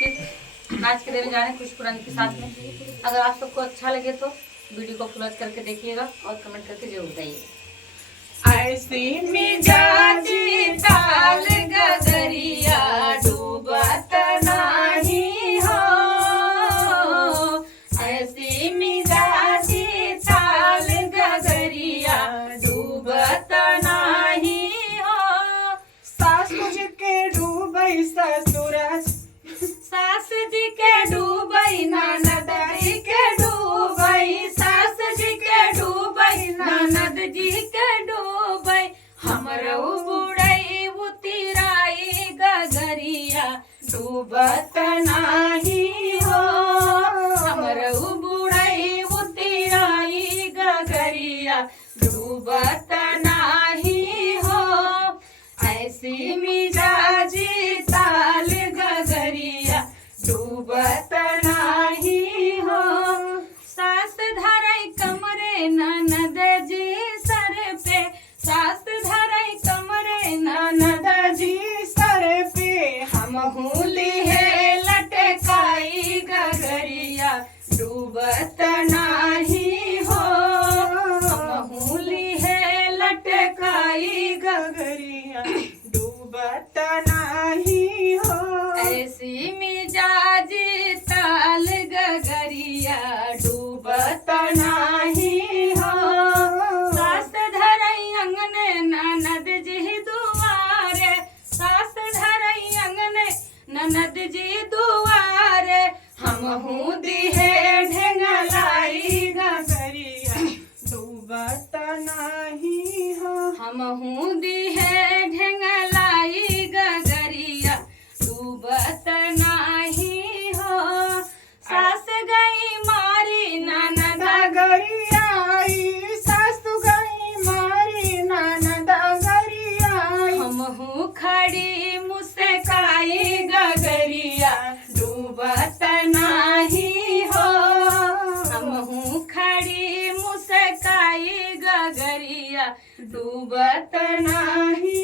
फिर नाच के देने जा रहे हैं खुशपुरानी के साथ में। अगर आप सबको अच्छा लगे तो वीडियो को फॉलो करके देखिएगा और कमेंट करके जरूर बताइएगा। ऐसी मिजाजी ताल गगरिया डूबत नाही हो, ऐसी मिजाजी ताल गगरिया डूबत नाही हो। सासू जी के डूबई ससुर, सास जी के डूबई ननद जी के डूबई, सास जी के डूबई ननद जी के डूबई, हमरो बुढ़ई उतिराई गगरिया डूबत नाही हो, हमरो बुढ़ई उतिराई गगरिया डूबत नाही हो। ऐसी मिजाजी ताल गगरिया डूबत नाही हो। सास धरई कमरे ननद जी सर पे, सास धरई कमरे ननद जी सर पे, हम हुली है लटकाई गगरिया डूबत नाही हो, हम हुली है लटकाई गगरिया डूबत नाही हो। ऐसी मिजाजी ताल गगरिया डूबत नाही हो। सास धरई अंगने ननद जी दुआरे, सास धरई अंगने ननद जी दुआरे, हम दी है ढेंगलाई गगरिया डूबत नाही हो, हम दी है ढेंगलाई गगरिया डूबत नाही हो। सास गई मारी ननद गगरिया आई, सासु गई मारी ननद गगरिया आई, हमहू खड़ी मुस्काई गगरिया डूबत नाही हो, हमहू खड़ी मुस्काई गगरिया डूबत नाही